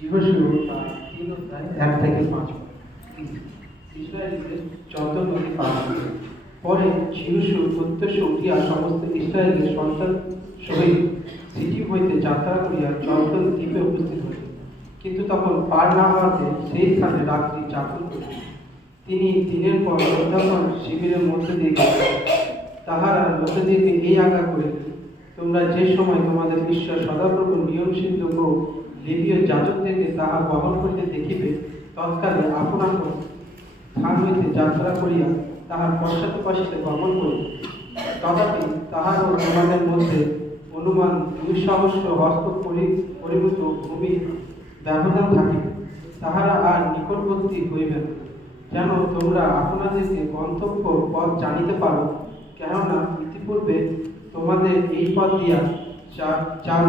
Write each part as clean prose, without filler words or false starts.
জীবশুরু 3:1-5 ইসরায়েলের যর্দন নদী পার হইল। পরে যিহোশু প্রত্যুষ উঠিয়া সমস্ত ইসরায়েলের সন্তান সহিত সিটিম হইতে যাত্রা করিয়া যর্দন দ্বীপে উপস্থিত হইল। কিন্তু তখন পার না হওয়াতে সেই স্থানে রাত্রি যাপন করিলেন। তিনি দিনের পর অধ্যাপন শিবিরের মধ্যে দিয়ে গেলেন। তাহারা লোকেদেরকে এই আজ্ঞা করিলেন, তোমরা যে সময় তোমাদের ঈশ্বর সদাপ্রভু নিয়মসিদ্ধ ও লেবীয় যাজকদেরকে তাহা বহন করিতে দেখিবে, তৎকালে আপন আপন স্থান হইতে যাত্রা করিয়া তাহার পশ্চাৎপাশে গমন করিবে। তথাপি তাহারও তোমাদের মধ্যে অনুমান 2 সহস্র হস্ত পরিভূত ভূমি ব্যবধান থাকিবে। তাহারা আর নিকটবর্তী হইবে না, যেন তোমরা আপনাদেরকে গন্তব্য পথ জানিতে পারো, কেননা ইতিপূর্বে তোমাদের এই পথ দিয়া যান।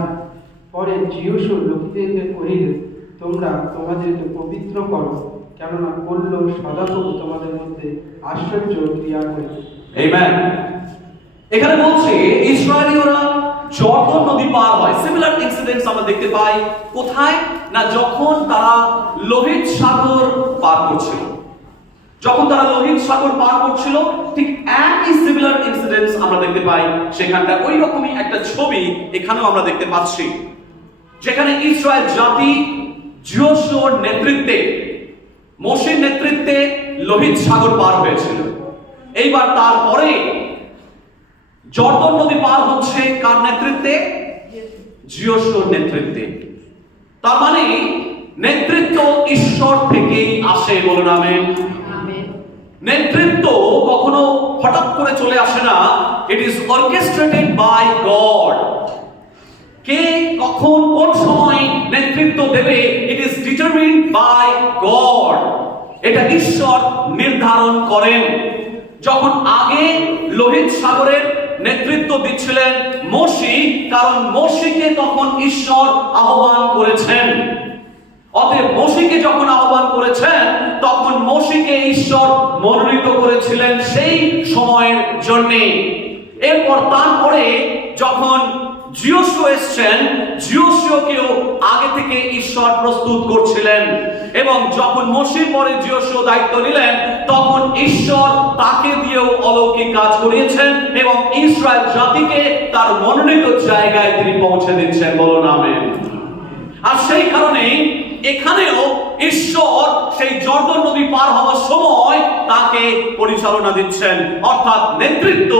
পরে যিহোশু লোকেদেরকে কহিলেন, তোমরা তোমাদেরকে পবিত্র করো, কেননা করল সদাপ্রভু তোমাদের মধ্যে আশ্চর্য ক্রিয়া করিবে। আমেন। এখানে বলছে ইসরায়েলীয়রা যর্দন নদী পার হয়। সিমিলার ইনসিডেন্টস আমরা দেখতে পাই কোথায় না, যখন তারা লোহিত সাগর পার করছিল। যখন তারা লোহিত সাগর পার করছিল, ঠিক একই সিমিলার ইনসিডেন্টস আমরা দেখতে পাই সেখানটা। ওই রকমই একটা ছবি এখানেও আমরা দেখতে পাচ্ছি, যেখানে ইসরায়েল জাতি যিহোশুয়ার নেতৃত্বে, মোশের নেতৃত্বে লোহিত সাগর পার হয়েছিল। এইবার তারপরে যর্দন নদী পার হচ্ছে কার নেতৃত্বে? যিহোশুয়ার নেতৃত্বে। তার মানে নেতৃত্ব ঈশ্বর থেকেই আসে, বলুন আমেন। নেতৃত্ব কখনো হঠাৎ করে চলে আসে না, it is orchestrated by God. কে কখন কোন সময় নেতৃত্ব দেবে, it is determined by God. এটা ঈশ্বর নির্ধারণ করেন। যখন আগে লোহিত সাগরের নেতৃত্ব দিচ্ছিলেন মোশি, কারণ মোশিকে তখন ঈশ্বর আহ্বান করেছেন। অতএব মোশিকে যখন আহ্বান করেছেন, তখন মোশিকে ঈশ্বর মনোনীত করেছিলেন সেই সময়ের জন্য। এরপর তারপরে যখন যিহোশু এসেছেন, যিহোশুকেও আগে থেকে ঈশ্বর প্রস্তুত করছিলেন। এবং যখন মোশির পরে যিহোশু দায়িত্ব নিলেন, তখন ঈশ্বর তাকে দিয়েও অলৌকিক কাজ করিয়েছেন এবং ইসরায়েল জাতিকে তার মনোনীত জায়গায় তিনি পৌঁছে দিচ্ছেন, বলুন আমেন। আর সেই কারণেই এখানেও ঈশ্বর সেই যর্দন নদী পার হওয়ার সময় তাকে পরিচালনা দিচ্ছেন, অর্থাৎ নেতৃত্ব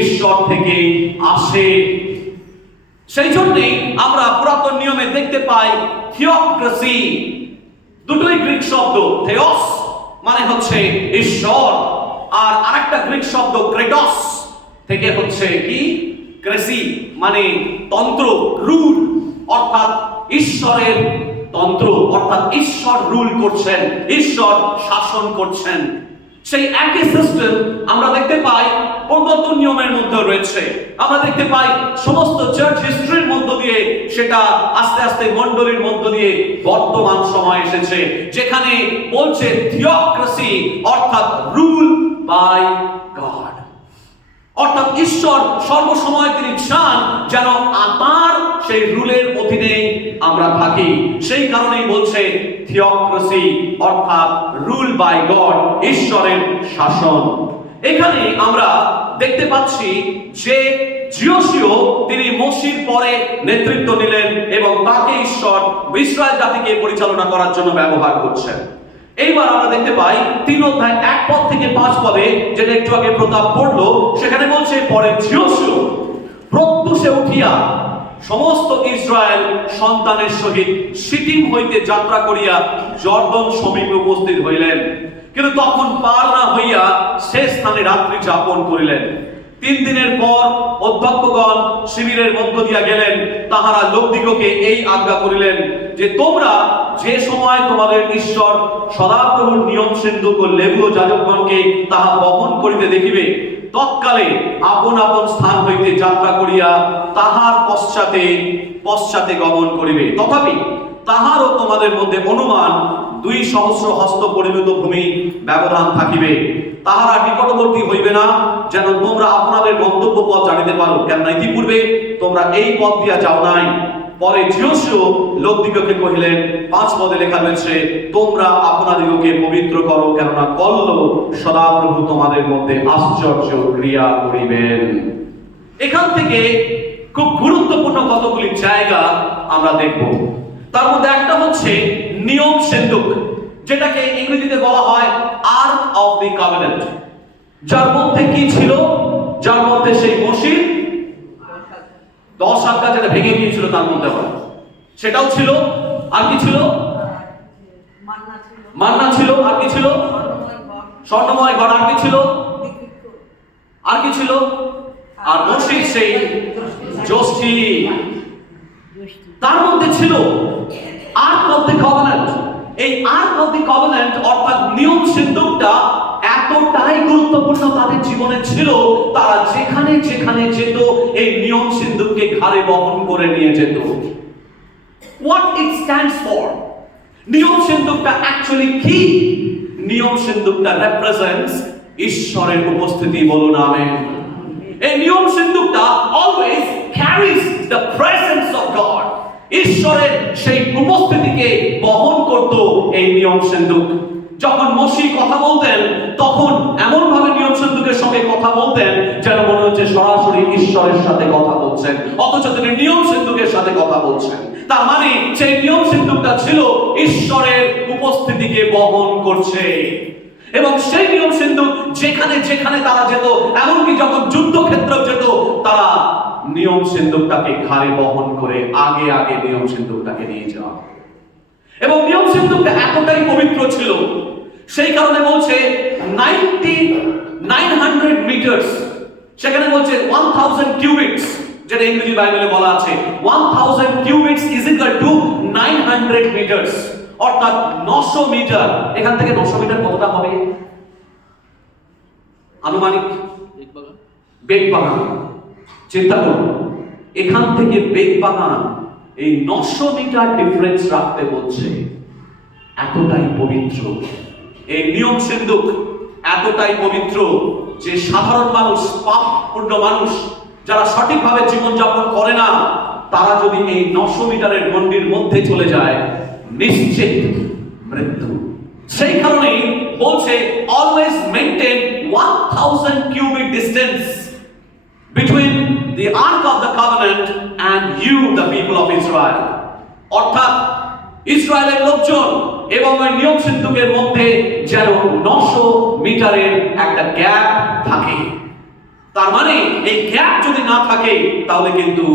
ঈশ্বর থেকে আসে। সেই জন্যই আমরা পুরাতন নিয়মে দেখতে পাই থিওক্রেসি, দুটোই গ্রিক শব্দ। থেওস মানে হচ্ছে ঈশ্বর, আর আরেকটা গ্রিক শব্দ ক্রেটস থেকে হচ্ছে কি ক্রেসি, মানে তন্ত্র, রুল, অর্থাৎ ঈশ্বরের তন্ত্র, অর্থাৎ ঈশ্বর রুল করছেন, ঈশ্বর শাসন করছেন। সেই একই সিস্টেম আমরা দেখতে পাই প্রদত্ত নিয়মের মধ্যে রয়েছে। আমরা দেখতে পাই সমস্ত চার্চ হিস্ট্রির মধ্য দিয়ে সেটা আস্তে আস্তে মণ্ডলীর মধ্য দিয়ে বর্তমান সময় এসেছে, যেখানে বলছে থিওক্রেসি, অর্থাৎ রুল বাই গড। অর্থাৎ ঈশ্বর সর্বসময় তিনি চান যেন তার সেই রুলের অধীনে আমরা থাকি। সেই কারণেই বলছে থিওক্রেসি, অর্থাৎ রুল বাই গড, ঈশ্বরের শাসন। এখানে আমরা দেখতে পাচ্ছি যে যিহোশু তিনি মোশির পরে নেতৃত্ব নিলেন এবং তাকে ঈশ্বর ইসরায়েল জাতিকে পরিচালনা করার জন্য ব্যবহার করছেন। এইবার আমরা দেখতে পাই 3:1-5 যেটা একটু আগে প্রতাপ পড়লো, সেখানে বলছে পরে যিহোশু প্রত্যুষে উঠিয়া সমস্ত ইসরায়েল সন্তানের সহিত সিটিম হইতে যাত্রা করিয়া যর্দন সমীপে উপস্থিত হইলেন, কিন্তু তখন পার না হইয়া সে স্থানে রাত্রি যাপন করিলেন। 3 দিনের পর অধ্যক্ষগণ শিবিরের মধ্য দিয়া গেলেন। তাহারা লোকদিগকে এই আজ্ঞা করিলেন যে তোমরা যে সময় তোমাদের ঈশ্বর সদাপ্রভুর নিয়ম সিন্ধুক ও লেবীয় যাজকগণকে তাহা বহন করিতে দেখিবে, তৎকালে আপন আপন স্থান হইতে যাত্রা করিয়া তাহার পশ্চাতে গমন করিবে। তথাপি তাহারও তোমাদের মধ্যে অনুমান 2 সহস্র হস্ত পরিমিত ভূমি ব্যবধান থাকিবে। তাহারা নিকটবর্তী হইবে না, যেন তোমরা আপনাদের গন্তব্য পথ জানিতে পারো, কেননা ইতিপূর্বে তোমরা এই পথ দিয়া যাও নাই। পরে যিশু লোকদিগকে কহিলেন, 5 পদে লেখা রয়েছে, তোমরা আপনাদিগকে পবিত্র করো, কেননা কল্ল সদাপ্রভু তোমাদের মধ্যে আশ্চর্য ক্রিয়া করিবেন। এখান থেকে খুব গুরুত্বপূর্ণ কতগুলি জায়গা আমরা দেখব। তার মধ্যে একটা হচ্ছে নিয়ম সিন্ধুক, যেটাকে ইংরেজিতে বলা হয় আর্ক অফ দি কভেনেন্ট। যার মধ্যে কি ছিল? যার মধ্যে সেই মসির 10 আজ্ঞা যেটা ভেঙে গিয়েছিল তার মধ্যে হয়, সেটাও ছিল। আর কি ছিল? মান্না ছিল। আর কি ছিল? স্বর্ণময় ঘট। আর কি ছিল? আর কি ছিল? আর মসির সেই যষ্টি, তার মধ্যে ছিল আর্ক অফ দি কভেনেন্ট। এই আর্ক অফ দি কভেনেন্ট অর্থাৎ নিয়ম সিন্ধুকটা এতটাই গুরুত্বপূর্ণ তাদের জীবনে ছিল, তারা যেখানে যেখানে যেত এই নিয়ম সিন্ধুককে ঘাড়ে বহন করে নিয়ে যেত। What it stands for? নিয়ম সিন্ধুকটা অ্যাকচুয়ালি কি? নিয়ম সিন্ধুকটা represents ঈশ্বরের উপস্থিতি। বলুন আমেন। এই নিয়ম সিন্ধুকটা always carries the presence of God. ঈশ্বরের সেই উপস্থিতিকে বহন করত এই নিয়ম সিন্ধুক। যখন মসি কথা বলতেন তখন এমন ভাবে নিয়ম সিন্ধুকের সঙ্গে কথা বলতেন যেন মনে হচ্ছে সরাসরি ঈশ্বরের সাথে কথা বলছেন, অথচ তিনি নিয়ম সিন্ধুকের সাথে কথা বলছেন। তার মানে সেই নিয়ম সিন্ধুকটা ছিল ঈশ্বরের উপস্থিতিকে বহন করছে। এবং সেই নিয়ম সিন্ধুক যেখানে যেখানে তারা যেত, এমনকি যখন যুদ্ধক্ষেত্রে যেত, তারা নিয়ম সিন্ধুকটাকে ঘাড়ে বহন করে আগে আগে নিয়ম সিন্ধুকটাকে নিয়ে যাওয়া। এবং নিয়ম সিন্ধুকটা এতটাই পবিত্র ছিল, সেই কারণে বলছে 900 মিটার্স, সেখানে বলছে 1000 কিউবিটস, যেটা ইংরেজি বাইবেলে বলা আছে 1000 cubits is equal to 900 metres, অর্থাৎ 900 মিটার। এখান থেকে 900 মিটার কতটা হবে আনুমানিক? বেগবাগান। চিন্তা করুন, এখান থেকে বেগবাগান এই 900 মিটার ডিফারেন্স রাখতে বলছে। এতটাই পবিত্র এই নিয়ম সিন্ধুক, এতটাই পবিত্র যে সাধারণ মানুষ, পাপপূর্ণ মানুষ যারা সঠিকভাবে জীবনযাপন করে না, তারা যদি এই 900 মিটারের গণ্ডির মধ্যে চলে যায়, নিশ্চিত মৃত্যু। সেই কারণেই বলছে always maintain 1000 cubic distance between the ark of the covenant and you the people of Israel। অর্থাৎ ইসরায়েলের লোকজন এবং ওই নিয়ম সিন্ধুকের মধ্যে যেন 900 মিটারের একটা গ্যাপ থাকে। তার মানে এই গ্যাপ যদি না থাকে তাহলে কিন্তু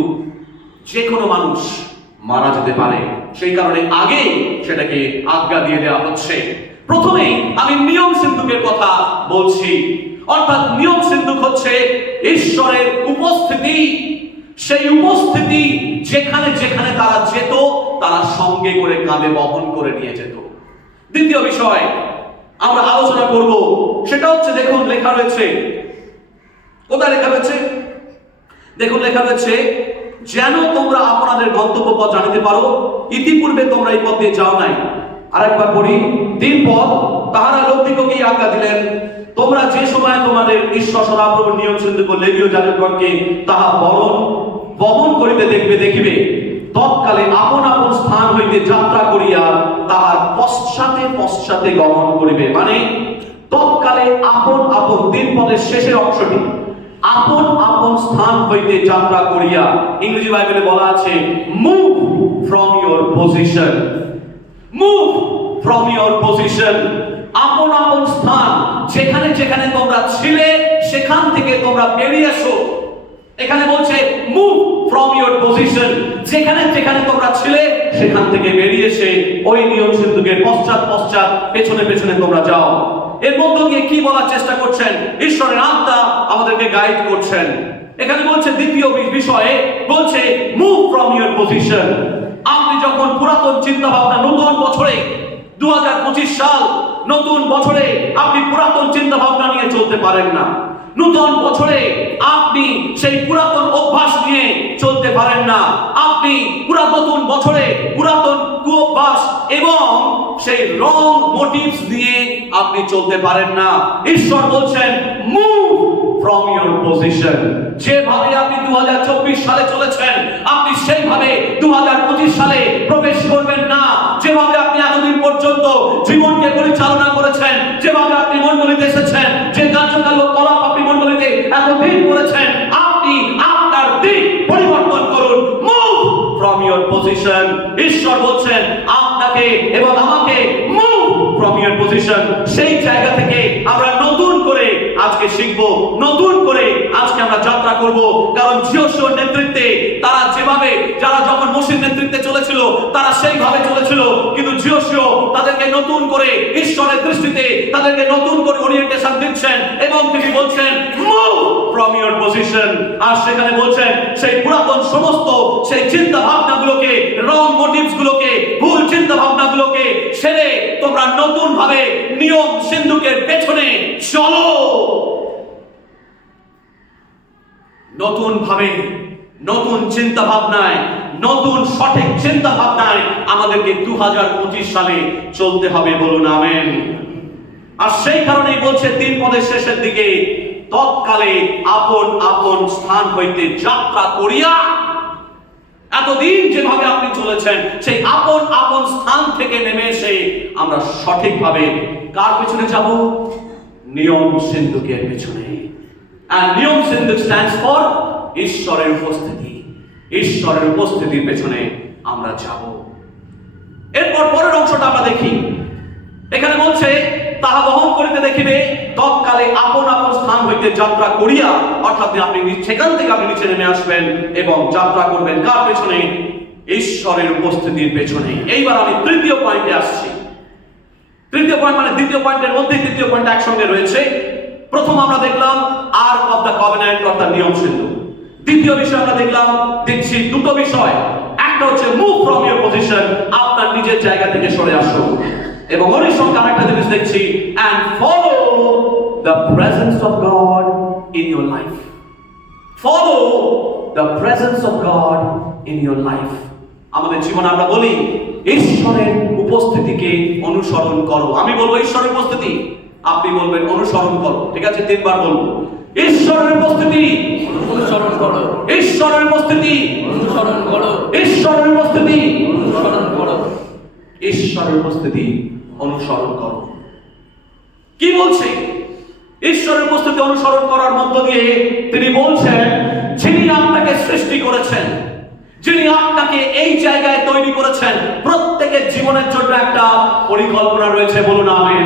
যে কোনো মানুষ মারা যেতে পারে। সেই কারণে আগে সেটাকে আজ্ঞা দিয়ে দেওয়া হচ্ছে। প্রথমেই আমি নিয়ম সিন্ধুকের কথা বলছি, অর্থাৎ নিয়ম সিন্ধুক হচ্ছে ঈশ্বরের উপস্থিতি। সেই উপস্থিতি যেখানে যেখানে তারা যেত, তারা সঙ্গে করে কাঁধে বহন করে নিয়ে যেত। দ্বিতীয় বিষয় আমরা আলোচনা করব, সেটা হচ্ছে, দেখুন লেখা রয়েছে, কোথায় লেখা রয়েছে? দেখুন লেখা রয়েছে, যেন তোমরা আপনাদের গন্তব্য পথ জানিতে পারো, ইতিপূর্বে তোমরা এই পথ দিয়ে যাও নাই। আরেকবার পড়ি, 3 পদ। তাহারা লোকদিগকে আজ্ঞা দিলেন, তোমরা যে সময় তোমাদের ঈশ্বর সদাপ্রভুর নিয়ম সিন্ধুক লেবীয় যাজকগণকে তাহা বহন করিতে দেখিবে, তৎকালে আপন আপন স্থান হইতে যাত্রা করিয়া তাহার পশ্চাতে পশ্চাতে গমন করিবে। মানে তৎকালে আপন আপন, 3 পদের শেষের অংশটি, আপন আপন স্থান হইতে যাত্রা করিয়া, ইংরেজি বাইবেলে বলা আছে move from your position. Move from your position. আপন আপন স্থান, যেখানে যেখানে তোমরা ছিলে সেখান থেকে তোমরা বেরিয়ে এসো। এখানে বলছে মুভ ফ্রম ইওর পজিশন, যেখানে যেখানে তোমরা ছিলে সেখান থেকে বেরিয়ে এসে ওই নিয়ম সিন্ধুকের পশ্চাৎ পশ্চাৎ, পেছনে পেছনে তোমরা যাও। এর মধ্য দিয়ে কি বলার চেষ্টা করছেন? ঈশ্বরের আত্মা আমাদেরকে গাইড করছেন। এখানে বলছে দ্বিতীয় বিষয়ে বলছে মুভ ফ্রম ইওর পজিশন। আপনি যখন পুরাতন চিন্তা ভাবনা, নতুন বছরে 2025 সাল, নতুন বছরে আপনি পুরাতন চিন্তা ভাবনা নিয়ে চলতে পারেন না। নতুন বছরে আপনি সেই পুরাতন অভ্যাস নিয়ে চলতে পারেন না। আপনি নতুন বছরে পুরাতন কুঅভ্যাস এবং সেই রং মোটিভস নিয়ে আপনি চলতে পারেন না। ঈশ্বর বলছেন মুভ from your position. যেভাবে আপনি 2024 সালে চলেছেন, আপনি সেইভাবে 2025 সালে প্রবেশ করবেন না। যেভাবে আপনি এতদিন পর্যন্ত জীবনকে পরিচালনা করেছেন, যেভাবে আপনি মণ্ডলীতে এসেছেন, যে কার্যকলাপ আপনি মণ্ডলীতে এতদিন করেছেন, আপনি আপনার দিক পরিবর্তন করুন। Move from your position. ঈশ্বর বলছেন আপনাকে এবং আমাকে মুভ from your position. সেই জায়গা থেকে আমরা নতুন করে আজকে শিখব, নতুন করে আজকে আমরা যাত্রা করব। কারণ জিওশোর নেতৃত্বে তারা যেভাবে, যারা যখন মোশির নেতৃত্বে চলেছিল তারা সেইভাবে চলেছিল, কিন্তু জিওশো তাদেরকে নতুন করে ঈশ্বরের দৃষ্টিতে তাদেরকে নতুন করে ওরিয়েন্টেশন দিচ্ছেন এবং তিনি বলছেন মুভ from your position. আর সেখানে বলছেন সেই পুরাতন সমস্ত সেই চিন্তা ভাবনাগুলোকে, রং মোটিভস গুলোকে, ভুল চিন্তা ভাবনাগুলোকে ছেড়ে তোমরা নতুন ভাবে নিয়ম সিন্ধুকের পেছনে চলো। নতুন ভাবে, নতুন চিন্তা ভাবনায়, নতুন সঠিক চিন্তা ভাবনায় আমাদেরকে 2025 সালে চলতে হবে। বলুন আমেন। আর সেই কারণেই বলছে 3 পদের শেষের দিকে, তৎকালে আপন আপন স্থান হইতে যাত্রা করিয়া। এতদিন যেভাবে আপনি চলেছেন সেই আপন আপন স্থান থেকে নেমে এসে আমরা সঠিকভাবে কার পেছনে যাব? নিয়ম সিন্ধুকের পেছনে। আর নিয়ম সিন্ধুক স্ট্যান্ডস ফর ঈশ্বরের উপস্থিতি। ঈশ্বরের উপস্থিতির পেছনে আমরা যাব। এরপর পরের অংশটা আমরা দেখি। এখানে বলছে তাহা বহন করিতে দেখিবে তৎকালে আপন আপন স্থান হইতে যাত্রা করিয়া, অর্থাৎ আপনি সেখান থেকে আপনি নিচে নেমে আসবেন এবং যাত্রা করবেন কার পেছনে? ঈশ্বরের উপস্থিতির পেছনে। এইবার আমি তৃতীয় পয়েন্টে আসছি। তৃতীয় পয়েন্ট মানে দ্বিতীয় পয়েন্টের মধ্যে তৃতীয় পয়েন্ট একসঙ্গে রয়েছে। প্রথম আমরা দেখলাম আর্ক অফ দ্য কভেন্যান্ট, অর্থাৎ নিয়ম সিন্ধুক। দ্বিতীয় বিষয় আমরা দেখছি দুটো বিষয়। একটা হচ্ছে মুভ ফ্রম ইওর পজিশন, আপনার নিজের জায়গা থেকে সরে আসুন। এবং ওর সঙ্গে আরেকটা জিনিস দেখছি, and follow the presence of God in your life. Follow the presence of God in your life. আমাদের জীবনে আমরা বলি ঈশ্বরের উপস্থিতিকে অনুসরণ করো। আমি বলবো ঈশ্বরের উপস্থিতি, আপনি বলবেন অনুসরণ করো। ঠিক আছে, 3 বার বলবো ঈশ্বরের উপস্থিতি অনুসরণ করো, ঈশ্বরের উপস্থিতি অনুসরণ করো, ঈশ্বরের উপস্থিতি অনুসরণ করো, ঈশ্বরের উপস্থিতি অনুসরণ করো। কি বলছে? ঈশ্বরের উপস্থিতি অনুসরণ করার মধ্য দিয়ে তিনি বলছেন যিনি আপনাকে সৃষ্টি করেছেন, যিনি আপনাকে এই জায়গায় তৈরি করেছেন, প্রত্যেকের জীবনের জন্য একটা পরিকল্পনা রয়েছে। বলুন আমেন।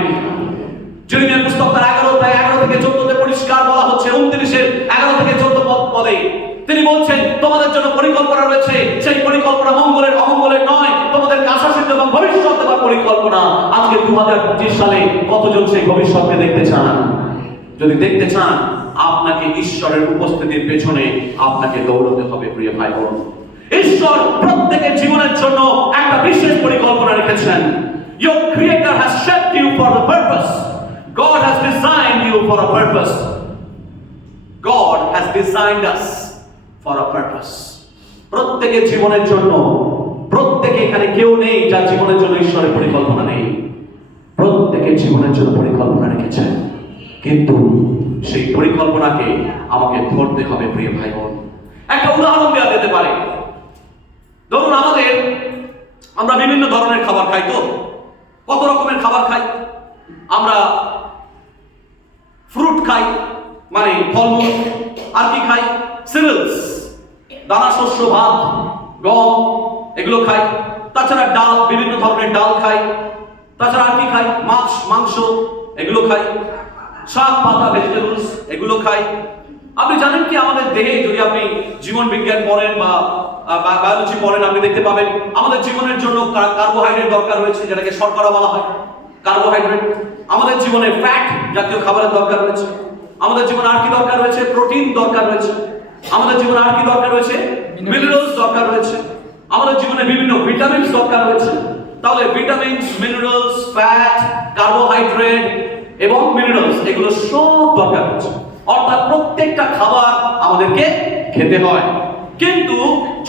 যিরমিয়ার পুস্তক তার 11 থেকে 14 পরিষ্কার বলা হচ্ছে, 29-এর 11 থেকে 14 পদে তিনি বলছেন তোমাদের জন্য পরিকল্পনা রয়েছে। সেই পরিকল্পনা মঙ্গলের অমঙ্গলের নয়, তোমাদেরকে আশা সিদ্ধ এবং ভবিষ্যৎ দেওয়ার পরিকল্পনা। আজকে 2025 সালে কতজন সেই ভবিষ্যৎকে দেখতে চান? যদি দেখতে চান, আপনাকে ঈশ্বরের উপস্থিতির পেছনে আপনাকে দৌড়াতে হবে। প্রিয় ভাই বোন, ঈশ্বর প্রত্যেকের জীবনের জন্য একটা বিশেষ পরিকল্পনা রেখেছেন। Your creator has shaped you for a purpose. God has designed you for a purpose. God has designed us for a purpose. প্রত্যেকের জীবনের জন্য, প্রত্যেকে এখানে কেউ নেই যার জীবনের জন্য ঈশ্বরের পরিকল্পনা নেই। প্রত্যেকের জীবনের জন্য পরিকল্পনা রেখেছেন, কিন্তু সেই পরিকল্পনাকে আমাকে ধরতে হবে। প্রিয় ভাই বোন, একটা উদাহরণ দেওয়া যেতে পারে। ধরুন আমরা বিভিন্ন ধরনের খাবার খাই। তো কত রকমের খাবার খাই আমরা? ফ্রুট খাই, মানে ফলমূল। আর কি খাই? সিরিয়ালস, দানা শস্য, ভাত, গম, এগুলো খাই। তাছাড়া ডাল, বিভিন্ন ধরনের ডাল খাই। তাছাড়া আর কি খাই? মাছ, মাংস, এগুলো খাই। শাক পাতা, ভেজিটেবলস, এগুলো খাই। আপনি জানেন কি আমাদের দেহে, যদি আপনি জীবন বিজ্ঞান পড়েন বা বায়োলজি পড়েন, আপনি দেখতে পাবেন আমাদের জীবনের জন্য কার্বোহাইড্রেট দরকার রয়েছে, যেটাকে শর্করা বলা হয়। কার্বোহাইড্রেট। আমাদের জীবনে ফ্যাট জাতীয় খাবারের দরকার রয়েছে। আমাদের জীবনে আর কি দরকার রয়েছে? প্রোটিন দরকার রয়েছে। আমাদের জীবনে আর কি দরকার রয়েছে? মিনারেলস দরকার রয়েছে। আমাদের জীবনে বিভিন্ন ভিটামিনস দরকার রয়েছে। তাহলে ভিটামিনস, মিনারেলস, ফ্যাট, কার্বোহাইড্রেট এবং মিনারেলস, এগুলো সব দরকার রয়েছে। অর্থাৎ প্রত্যেকটা খাবার আমাদেরকে খেতে হয়। কিন্তু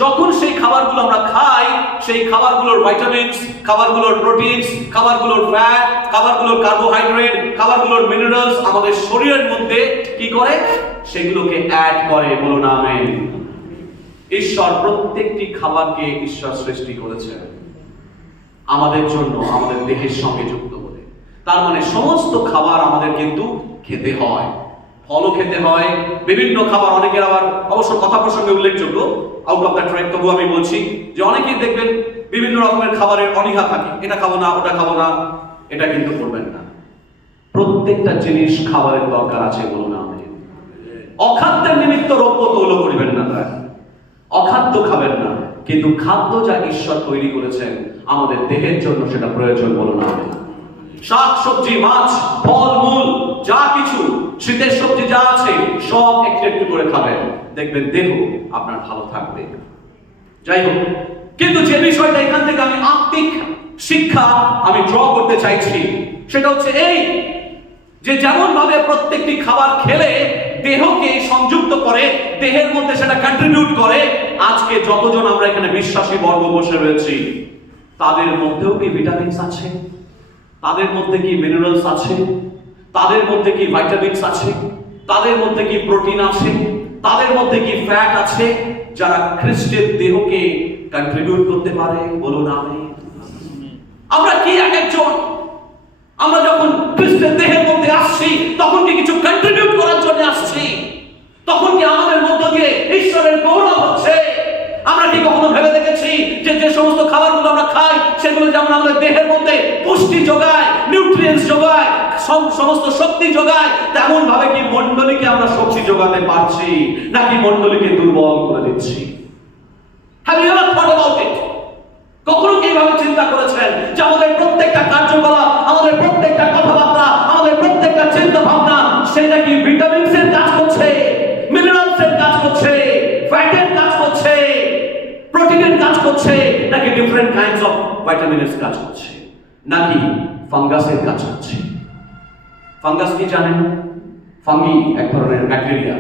যখন সেই খাবারগুলো আমরা খাই, সেই খাবারগুলোর ভাইটামিনস, খাবারগুলোর প্রোটিনস, খাবারগুলোর ফ্যাট, খাবারগুলোর কার্বোহাইড্রেট, খাবারগুলোর মিনারেলস আমাদের শরীরের মধ্যে কি করে? সেগুলোকে অ্যাড করে। বলুন আমেন। ঈশ্বর প্রত্যেকটি খাবারকে ঈশ্বর সৃষ্টি করেছেন আমাদের জন্য, আমাদের দেহের সঙ্গে যুক্ত করে। তার মানে সমস্ত খাবার আমাদের কিন্তু খেতে হয়, ফলও খেতে হয়, বিভিন্ন খাবার। অনেকের আবার অবশ্য কথা প্রসঙ্গে উল্লেখযোগ্য, আউট অফ দ্য ট্র্যাক, তবু আমি বলছি যে অনেকেই দেখবেন বিভিন্ন রকমের খাবারের অনীহা থাকে, এটা খাবো না, ওটা খাবো না। এটা কিন্তু করবেন না। প্রত্যেকটা জিনিস খাবারের দরকার আছে। বলুন আমেন। অখাদ্যের নিমিত্ত রৌপ্য তৌল করিবেন না, তাই অখাদ্য খাবেন না, কিন্তু খাদ্য যা ঈশ্বর তৈরি করেছেন আমাদের দেহের জন্য সেটা প্রয়োজন। বলুন আমেন। শাক সবজি, মাছ, ফল মূল, যা কিছু শীতের সবজি যা আছে সব একটু একটু করে খাবেন, দেখবেন দেহ আপনার ভালো থাকবে। যাই হোক, কিন্তু যে বিষয়টা এখান থেকে আমি আত্মিক শিক্ষা আমি ড্র করতে চাইছি সেটা হচ্ছে এই, যে যেমন ভাবে প্রত্যেকটি খাবার খেলে দেহকে সংযুক্ত করে, দেহের মধ্যে সেটা কন্ট্রিবিউট করে, আজকে যতজন আমরা এখানে বিশ্বাসী বর্গ বসে রয়েছি তাদের মধ্যেও কি ভিটামিনস আছে? তাদের মধ্যে কি মিনারেলস আছে? তাদের মধ্যে কি ভাইটামিনস আছে? তাদের মধ্যে কি প্রোটিন আছে? তাদের মধ্যে কি ফ্যাট আছে, যারা খ্রিস্টের দেহকে কন্ট্রিবিউট করতে পারে? বলুন আমেন। আমরা কি এক একজন, আমরা যখন খ্রিস্টের দেহের মধ্যে আসছি তখন কি কিছু কন্ট্রিবিউট করার জন্য আসছি? তখন কি আমাদের মধ্য দিয়ে ঈশ্বরের গৌরব হচ্ছে? আমরা কি কখনো ভেবে দেখেছি যে যে সমস্ত খাবারগুলো আমরা খাই সেগুলো যেমন আমাদের দেহের মধ্যে পুষ্টি যোগায়, নিউট্রিয়েন্টস যোগায়, সমস্ত শক্তি যোগায়, তেমন ভাবে কি মণ্ডলীকে আমরা শক্তি যোগাতে পারছি, নাকি মণ্ডলীকে দুর্বল করে দিচ্ছি? Have you ever thought about it? কখনো কি এইভাবে চিন্তা করেছেন যে আমাদের প্রত্যেকটা কার্যকলাপ, আমাদের প্রত্যেকটা কথাবার্তা, আমাদের প্রত্যেকটা চিন্তা ভাবনা সেটা কি ভিটামিনসের কাজ করছে, মিনারেলসের কাজ করছে, ফ্যাটের কাজ করছে, প্রোটিনের কাজ করছে, নাকি ডিফারেন্ট কাইন্ডস অফ ভিটামিনের কাজ করছে, নাকি ফাঙ্গাসের কাজ করছে? ফাঙ্গাস কি জানেন? ফাঙ্গি এক ধরনের ব্যাকটেরিয়া,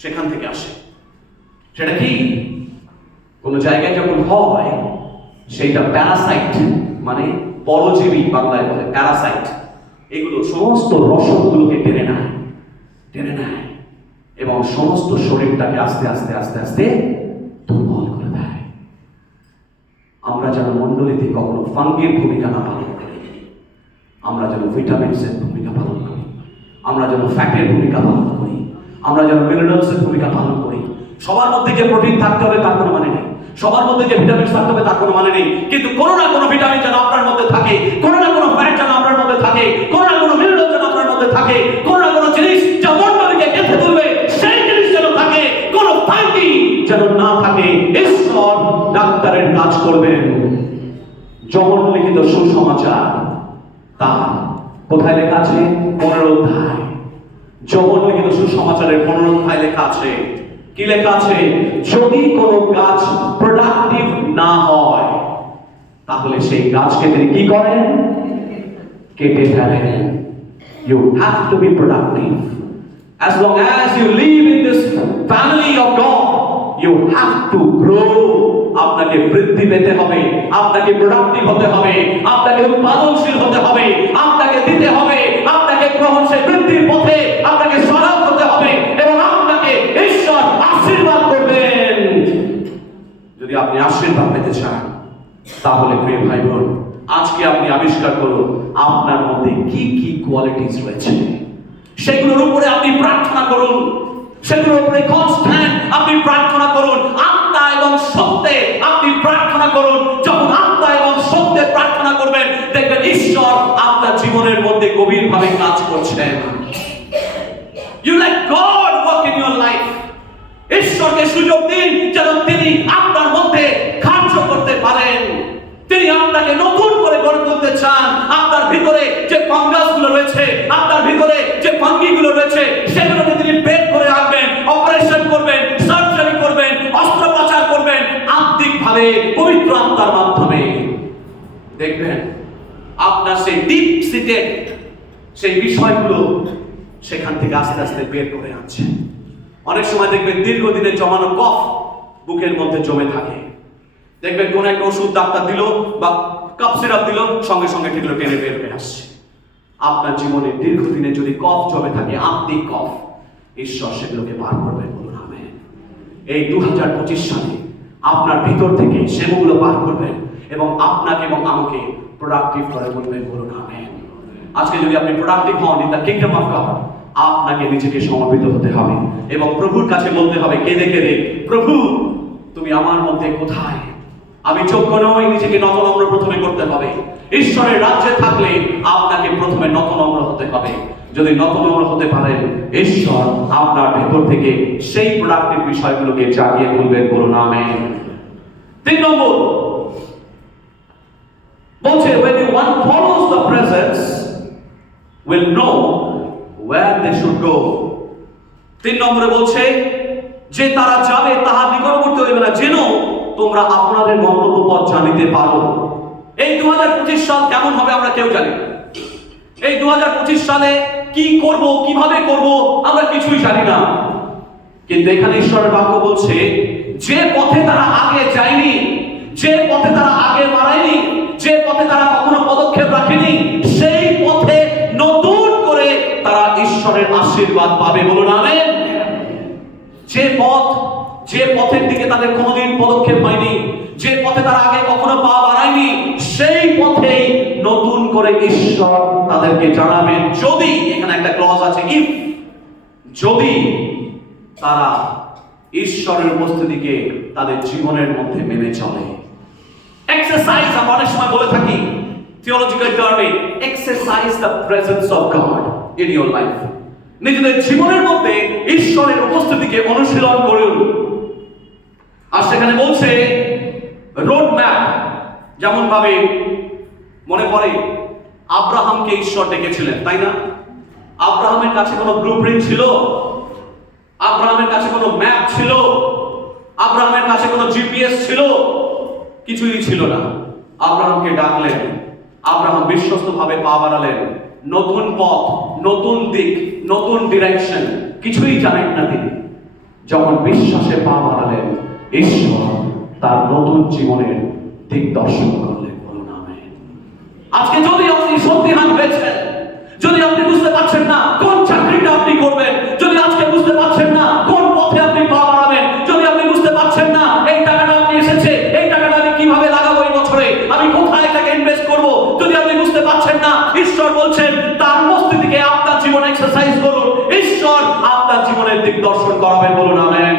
সেখান থেকে আসে। সেটা কি কোন জায়গায় যখন হয় সেইটা প্যারাসাইট, মানে পরজীবী, বাংলায় বলে প্যারাসাইট, এগুলো সমস্ত রসদগুলোকে টেনে নেয় এবং সমস্ত শরীরটাকে আস্তে আস্তে আস্তে আস্তে দুর্বল করে দেয়। আমরা যেন মণ্ডলীতে কখনো ফাঙ্গির ভূমিকা না পালন করি, আমরা যেন ভিটামিনসের ভূমিকা পালন করি, আমরা যেন ফ্যাটের ভূমিকা পালন করি, আমরা যেন মিনারেলসের ভূমিকা পালন করি। সবার মধ্যে যে প্রোটিন থাকতে হবে তার কোনো মানে নেই, সবার মধ্যে যে ভিটামিন থাকতে হবে তার কোনো মানে নেই, কিন্তু কোনো না কোনো ভিটামিন যেন আপনার মধ্যে থাকে, কোনো না কোনো ফ্যাট যেন আপনার মধ্যে থাকে, কোনো না কোনো মিনারেল যেন আপনার মধ্যে থাকে, কোনো না কোনো জিনিস যা মণ্ডলীকে গেঁথে তুলবে সেই জিনিস যেন থাকে, কোনো ফাঙ্গি যেন না থাকে। ঈশ্বর ডাক্তারের কাজ করবেন। যখন লিখিত সুসমাচার তা কোথায় লেখা আছে? 15 অধ্যায়। যখন লিখিত সুসমাচারের 15 অধ্যায় লেখা আছে, কি লেখা আছে? যদি কোনো গাছ প্রোডাক্টিভ না হয় তাহলে সেই গাছকে তিনি কি করেন? কেটে ফেলেন। You have to be productive. As long as you live in this family of God, you have to grow. আপনাকে বৃদ্ধি পেতে হবে, আপনাকে প্রোডাক্টিভ হতে হবে, আপনাকে উৎপাদনশীল হতে হবে, আপনাকে দিতে হবে, আপনাকে গ্রহণশীল বৃদ্ধির পথে আপনাকে সরব হতে হবে এবং আপনাকে ঈশ্বর আশীর্বাদ করবেন। যদি আপনি আশীর্বাদ পেতে চান তাহলে প্রিয় ভাই বোন, আজকে আপনি আবিষ্কার করুন আপনার মধ্যে কি কি কোয়ালিটিস রয়েছে, সেগুলোর উপরে আপনি প্রার্থনা করুন, সেগুলোর উপরে কনস্ট্যান্ট আপনি প্রার্থনা করুন। আত্মা এবং সত্যে আপনি প্রার্থনা করুন। যখন আত্মা এবং সত্যে প্রার্থনা করবেন দেখবেন ঈশ্বর আপনার জীবনের মধ্যে গভীরভাবে কাজ করছেন। You let God work in your life. ঈশ্বরকে সুযোগ দিন যেন তিনি আপনার মধ্যে কার্য করতে পারেন। তিনি আপনাকে নতুন করে গড়ে তুলতে চান। আপনার ভিতরে যে ফাঙ্গাসগুলো রয়েছে, আপনার ভিতরে যে ফাঙ্গিগুলো রয়েছে, সেগুলোকে তিনি বের করে আনবেন, অপারেশন করবেন, সার্জারি করবেন, অস্ত্রোপচার করবেন আত্মিকভাবে পবিত্র আত্মার মাধ্যমে। দেখবেন আপনার সেই ডিপ সিটেড সেই বিষয়গুলো সেখান থেকে আস্তে আস্তে বের করে আনছে। অনেক সময় দেখবেন দীর্ঘদিনের জমানো কফ বুকের মধ্যে জমে থাকে। দেখবেন কোন একটা ওষুধ ডাক্তার দিল বা কাপ সিরাপ দিল, সঙ্গে সঙ্গে ঠিকলো টেনে বের হয়ে আসছে। আপনার জীবনে দীর্ঘদিনে যদি কফ জমে থাকে, আত্মিক কফ, ঈশ্বর সেগুলোকে বার করবেন, বলুন আমেন। এই 2025 সালে আপনার ভিতর থেকে সেগুলো বার করবেন এবং আপনাকে এবং আমাকে প্রোডাক্টিভ করে বলবেন, বলুন আমেন। আজকে যদি আপনি প্রোডাক্টিভ হন in the kingdom of god, আপনাকে নিজেকে সমর্পিত হতে হবে এবং প্রভুর কাছে বলতে হবে কেঁদে কেঁদে, প্রভু তুমি আমার মধ্যে কোথায়? আমি যোগ্য নই। নিজেকে নতনম্র প্রথমে করতে হবে। ঈশ্বরের রাজ্যে থাকলে আপনাকে প্রথমে নতনম্র হতে হবে। যদি নতনম্র হতে পারেন, ঈশ্বর আপনার ভেতর থেকে সেই প্রোডাক্টিভ বিষয়গুলোকে জাগিয়ে তুলবেন, বলুন আমেন। 3 নম্বর বলছে, when one follows the presence will know where they should go. 3 নম্বরে বলছে যে তারা যাবে তাহার নিকটবর্তী হইবে না, যেন তোমরা আপনাদের গন্তব্য পথ জানিতে পারো। এই 2025 সাল কেমন হবে আমরা কেউ জানি না। এই 2025 সালে কি করব, কিভাবে করব, আমরা কিছুই জানি না। কিন্তু এখানে ঈশ্বরের বাক্য বলছে, যে পথে তারা আগে যায়নি, যে পথে তারা আগে বাড়ায়নি, যে পথে তারা কখনো পদক্ষেপ রাখেনি, সেই পথে নতুন করে তারা ঈশ্বরের আশীর্বাদ পাবে, বলুন আমেন। যে পথের দিকে তাদের কোনোদিন পদক্ষেপ হয়নি, যে পথে তারা আগে কখনো পা বাড়ায়নি, সেই পথেই নতুন করে ঈশ্বর তাদেরকে জানাবেন, যদি, এখানে একটা ক্লজ আছে, ইফ, যদি তারা ঈশ্বরের উপস্থিতিকে তাদের জীবনের মধ্যে মেনে চলে। এক্সারসাইজ, আমরা অনেক সময় বলে থাকি থিওলজিক্যাল টার্মে, exercise the presence of god in your life. নিজেদের জীবনের মধ্যে ঈশ্বরের উপস্থিতিকে অনুশীলন করুন। আর সেখানে বলছে রোড ম্যাপ, যেমন ভাবে মনে পড়ে আব্রাহামকে ঈশ্বর ডেকেছিলেন, তাই না? আব্রাহামের কাছে কোনো ব্লুপ্রিন্ট ছিল? আব্রাহামের কাছে কোনো ম্যাপ ছিল? আব্রাহামের কাছে কোনো জিপিএস ছিল? কিছুই ছিল না। আব্রাহামকে ডাকলেন, আব্রাহাম বিশ্বস্তভাবে পা বাড়ালেন। নতুন পথ, নতুন দিক, নতুন ডিরেকশন, কিছুই জানেন না তিনি। যখন বিশ্বাসে পা বাড়ালেন, ঈশ্বর তার নতুন জীবনের দিক দর্শন করলেন, বলুন আমেন। আজকে যদি আপনি সন্দিহান হয়েছেন, যদি আপনি বুঝতে পারছেন না কোন চাকরিটা আপনি করবেন, যদি আজকে বুঝতে পারছেন না কোন পথে আপনি পা বাড়াবেন, যদি আপনি বুঝতে পারছেন না এই টাকাটা আপনি এসেছে, এই টাকাটা আমি কিভাবে লাগাবো এই বছরে, আমি কোথায় এটাকে ইনভেস্ট করব, যদি আপনি বুঝতে পারছেন না, ঈশ্বর বলছেন তার উপস্থিতিকে আপনার জীবনে এক্সারসাইজ করুন। ঈশ্বর আপনার জীবনের দিক দর্শন করাবেন, বলুন আমেন।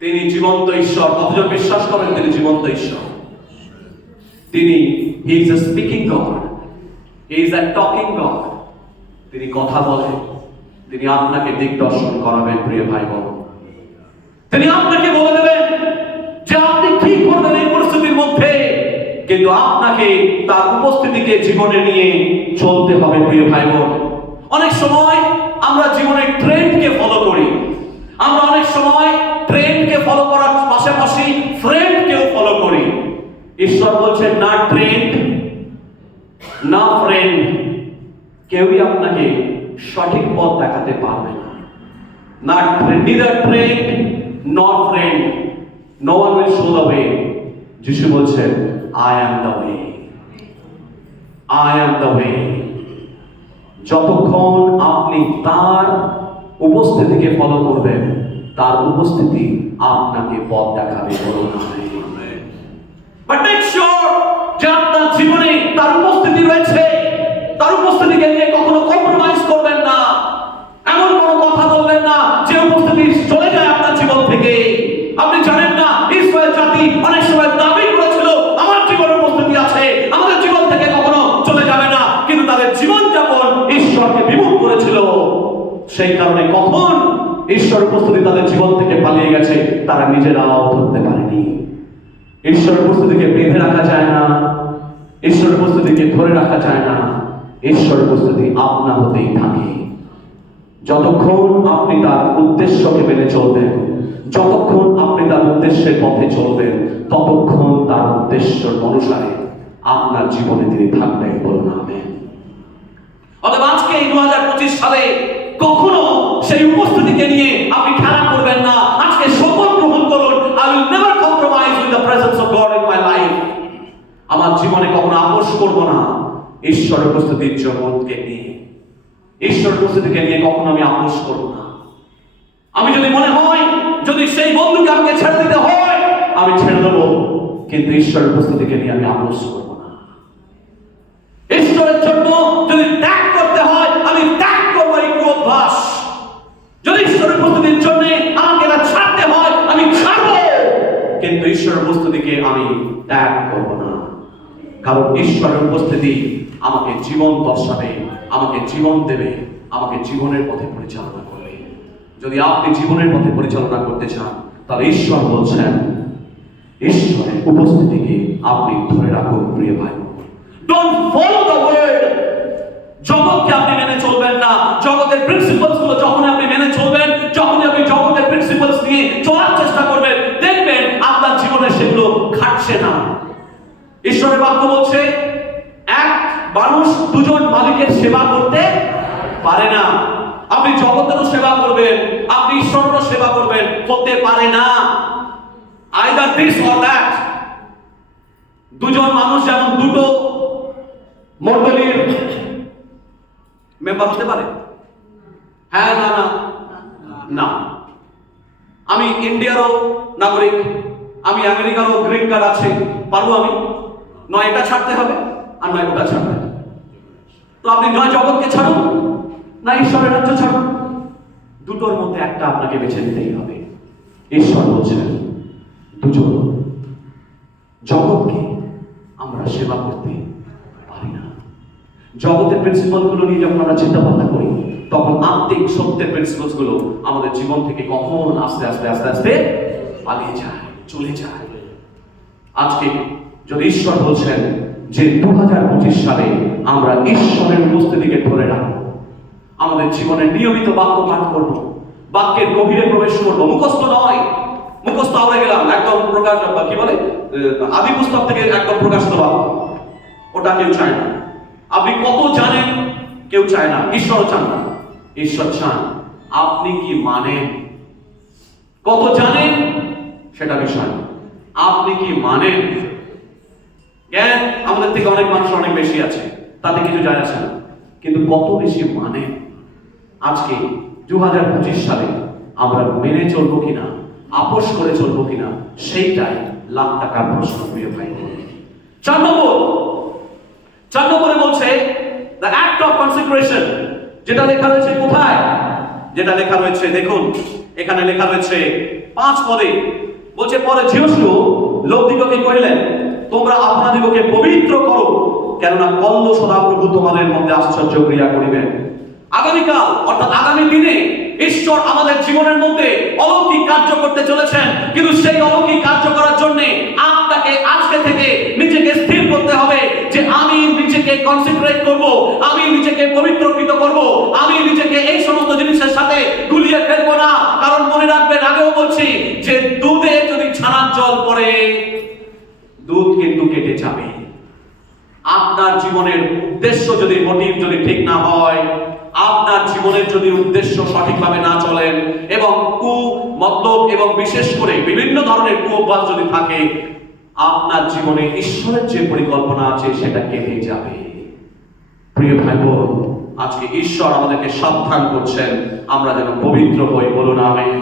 তিনি জীবন্ত ঈশ্বর। কতজন বিশ্বাস করেন তিনি জীবন্ত ঈশ্বর? তিনি he is a speaking god, he is a talking god. তিনি কথা বলেন, তিনি আপনাকে দিক দর্শন করাবেন, প্রিয় ভাই বোন। তিনি আপনাকে বলে দেবেন যে আপনি কি করবেন এই পরিস্থিতির মধ্যে, কিন্তু আপনাকে তার উপস্থিতিকে জীবনে নিয়ে চলতে হবে, প্রিয় ভাই বোন। অনেক সময় আমরা জীবনের ট্রেন্ডকে ফলো করি, আমরা অনেক সময় ট্রেন্ডকে ফলো করার পাশাপাশি ফ্রেন্ডকেও ফলো করি। ঈশ্বর বলছেন না ট্রেন্ড না ফ্রেন্ড, কেউই আপনাকে সঠিক পথ দেখাতে পারবে না। না neither trend nor friend, no one will show the way. যিশু বলছেন I am the way, I am the way. যতক্ষণ আপনি তার উপস্থিতিকে ফলো করবেন, তার উপস্থিতি আপনাকে পথ দেখাবে, বলুন আমেন। বাট মেক শিওর যে আপনার জীবনে তার উপস্থিতি রয়েছে, তার উপস্থিতিকে নিয়ে কখনো কম্প্রোমাইজ করবেন না। এমন কোনো কথা বলবেন না যে উপস্থিতি চলে যায় আপনার জীবন থেকে। আপনি জানেন না ইসরায়েল জাতি অনেক সময় দাবি করেছিল আমার জীবনে উপস্থিতি আছে, আমাদের জীবন থেকে কখনো চলে যাবে না, কিন্তু তাদের জীবনযাপন ঈশ্বরকে বিমুখ করেছিল। সেই কারণে কখন ঈশ্বর উপস্থিতি তাদের জীবন থেকে পালিয়ে গেছে তারা নিজেরাও ধরতে পারেনি। ঈশ্বর উপস্থিতিকে বেঁধে রাখা যায় না, ঈশ্বর উপস্থিতিকে ধরে রাখা যায় না। ঈশ্বর উপস্থিতি আপনা হতেই থাকে। যতক্ষণ আপনি তার উদ্দেশ্যকে মেনে চলবেন, যতক্ষণ আপনি তার উদ্দেশ্যের পথে চলবেন, ততক্ষণ তার উদ্দেশ্য অনুসারে আপনার জীবনে তিনি থাকবেন, বলুন আমেন। অতএব আজকে এই 2025 সালে কখনো সেই উপস্থিতিকে নিয়ে আপনি খেলা করবেন না। আজকে আমার জীবনে কখনো আপোস করব না ঈশ্বরের উপস্থিতির জগৎকে নিয়ে। ঈশ্বরের উপস্থিতিকে নিয়ে কখনো আমি আপোস করব না। আমি যদি মনে হয় যদি সেই বন্ধুকে আমাকে ছেড়ে দিতে হয় আমি ছেড়ে দেবো, কিন্তু ঈশ্বরের উপস্থিতিকে নিয়ে আমি আপোস করব না। ঈশ্বরের জন্য যদি ত্যাগ করতে হয় আমি ত্যাগ করবো এই অভ্যাস। যদি ঈশ্বরের উপস্থিতির জন্য আমাকে এটা ছাড়তে হয় আমি ছাড়বো, কিন্তু ঈশ্বরের উপস্থিতিকে আমি ত্যাগ করব না। কারণ ঈশ্বরের উপস্থিতি আমাকে জীবন দর্শাবে, আমাকে জীবন দেবে, আমাকে জীবনের পথে পরিচালনা করবে। যদি আপনি জীবনের পথে পরিচালনা করতে চান তাহলে ঈশ্বর বলছেন ঈশ্বরের উপস্থিতিকে আপনি ধরে রাখুন। প্রিয় ভাই, ডোন্ট ফলো দ্য ওয়ার্ল্ড। জগৎকে আপনি মেনে চলবেন না। জগতের প্রিন্সিপালস গুলো যখন আপনি মেনে চলবেন, যখন আপনি জগতের প্রিন্সিপালস নিয়ে চলার চেষ্টা করবেন, দেখবেন আপনার জীবনে সেগুলো খাটছে না। ঈশ্বরের বাক্য বলছে এক মানুষ দুজন মালিকের সেবা করতে পারে না। আপনি জগতেরও সেবা করবেন, আপনি ঈশ্বরেরও সেবা করবেন, হতে পারে না। Either this or that. দুজন মানুষ যেমন দুটো মণ্ডলীর মেম্বার হতে পারে? হ্যাঁ, না না না। আমি ইন্ডিয়ারও নাগরিক, আমি আমেরিকারও গ্রিন কার্ড আছে, পারবো আমি? নয় এটা ছাড়তে হবে আর নয় ওটা ছাড়তে হবে। তো আপনি নয় জগৎকে ছাড়ুন না ঈশ্বরের রাজ্য ছাড়ুন, দুটোর মধ্যে একটা আপনাকে বেছে নিতেই হবে। ঈশ্বর বলছেন দুজন। জগৎকে আমরা সেবা করতে পারি না। জগতের প্রিন্সিপাল গুলো নিয়ে যখন আমরা চিন্তা ভাবনা করি তখন আত্মিক সত্যের প্রিন্সিপালস গুলো আমাদের জীবন থেকে কখন আস্তে আস্তে আস্তে আস্তে পালিয়ে যায়, চলে যায়। আজকে যদি ঈশ্বর বলছেন যে 2025 সালে আমরা ঈশ্বরের উপস্থিতিকে ধরে রাখবো, আমাদের জীবনে নিয়মিত বাক্য পাঠ করব, বাক্যের গভীরে প্রবেশ করব, মুখস্থ নয়। মুখস্থ আমরা গেলাম একদম প্রকাশ কি বলে আদি পুস্তক থেকে একদম প্রকাশিত বাক্য, ওটা কেউ চায় না। আপনি কত জানেন কেউ চায় না, ঈশ্বরও চান না। ঈশ্বর চান আপনি কি মানেন। কত জানেন সেটা বিষয় না, আপনি কি মানেন। জ্ঞান আমাদের থেকে অনেক মানুষ অনেক বেশি আছে, তাতে কিছু যায় আসে না, কিন্তু কত বেশি মানেন। আজকে 2025 সালে আমরা মেনে চলবো কিনা, আপোষ করে চলবো কিনা, সেইটাই লাখ টাকার প্রশ্ন। প্রিয় ভাই, 4 নম্বরে বলছে দ্য অ্যাক্ট অফ কনসিক্রেশন। যেটা লেখা রয়েছে কোথায়? যেটা লেখা রয়েছে দেখুন, এখানে লেখা রয়েছে 5 পদে। বলছে পরে যিশু লোকদিগকে কহিলেন তোমরা আপনাদিগকে পবিত্র করো, কেননা কল্ল সদাপ্রভু তোমাদের মধ্যে আশ্চর্য ক্রিয়া করিবেন। আগামীকাল অর্থাৎ আগামী দিনে ঈশ্বর আমাদের জীবনের মধ্যে অলৌকিক কার্য করতে চলেছেন, কিন্তু সেই অলৌকিক কার্য করার জন্য আপনাকে আজকে থেকে নিজেকে স্থির করতে হবে যে আমি নিজেকে কনসিক্রেট করব, আমি নিজেকে পবিত্রকৃত করব, আমি নিজেকে এই সমস্ত জিনিসের সাথে গুলিয়ে ফেলবো না। কারণ মনে রাখবেন, আগেও বলছি যে দুধে যদি ছানার জল পড়ে দুধ কিন্তু কেটে যাবে। আপনার জীবনের উদ্দেশ্য যদি মোটিভ যদি ঠিক না হয়, আপনার জীবনের যদি উদ্দেশ্য সঠিকভাবে না চলেন এবং মতলব এবং বিশেষ করে বিভিন্ন ধরনের অভ্যাস যদি থাকে, আপনার জীবনে ঈশ্বরের যে পরিকল্পনা আছে সেটা কেটে যাবে। প্রিয় ভাই বোন, আজকে ঈশ্বর আমাদেরকে সাবধান করছেন আমরা যেন পবিত্র হই। বলুন আমেন।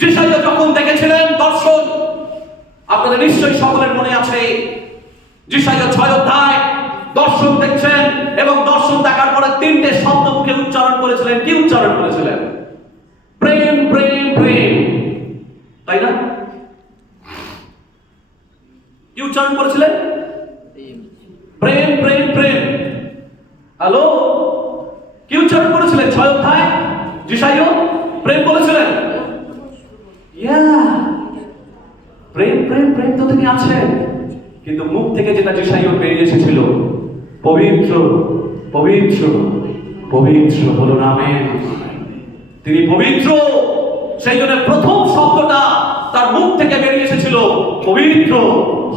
যিশাইয়া যখন দেখেছিলেন দর্শন, আপনাদের নিশ্চয়ই সকলের মনে আছে, যিশাইয়া 6 অধ্যায় দর্শন দেখছেন এবং দর্শন দেখার পরে 3টে শব্দ মুখে উচ্চারণ করেছিলেন। কি উচ্চারণ করেছিলেন? প্রেম প্রেম প্রেম, তাই না? কি উচ্চারণ করেছিলেন? প্রেম প্রেম প্রেম। হ্যালো, কি উচ্চারণ করেছিলেন? 6 অধ্যায় যিশাইয়া প্রেম বলেছিলেন। প্রেম প্রেম প্রেম তো তিনি আছেন, কিন্তু মুখ থেকে যেটা যিশাইয়া বেরিয়ে এসেছিল পবিত্র পবিত্র পবিত্র। বলুন আমেন। তিনি পবিত্র, সেই জন্য প্রথম শব্দটা তার মুখ থেকে বেরিয়ে এসেছিল পবিত্র,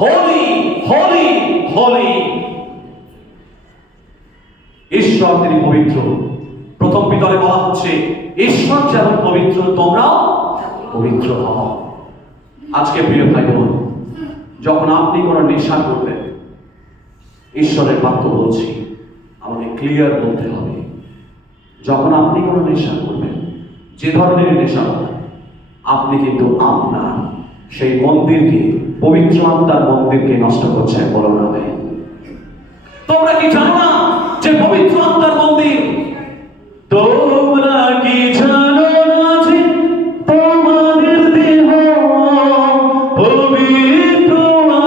হোলি হোলি হোলি। ঈশ্বর তিনি পবিত্র। প্রথম পিতরে বলা হচ্ছে ঈশ্বর যেমন পবিত্র তোমরাও পবিত্র হও। আজকে প্রিয় ভাই বোন, যখন আপনি কোনো নেশা করবেন, ঈশ্বরের বাক্য বলছি, আমাকে ক্লিয়ার বলতে হবে, যখন আপনি কোনো নেশা করবেন, যে ধরনের নেশা হোক, আপনি কিন্তু আপনার সেই মন্দিরকে, পবিত্র আত্মার মন্দিরকে নষ্ট করছেন। বলো না ভাই? তোমরা কি জানো না যে পবিত্র আত্মার মন্দির? তোমরা কি জানো না যে তোমাদের দেহ পবিত্র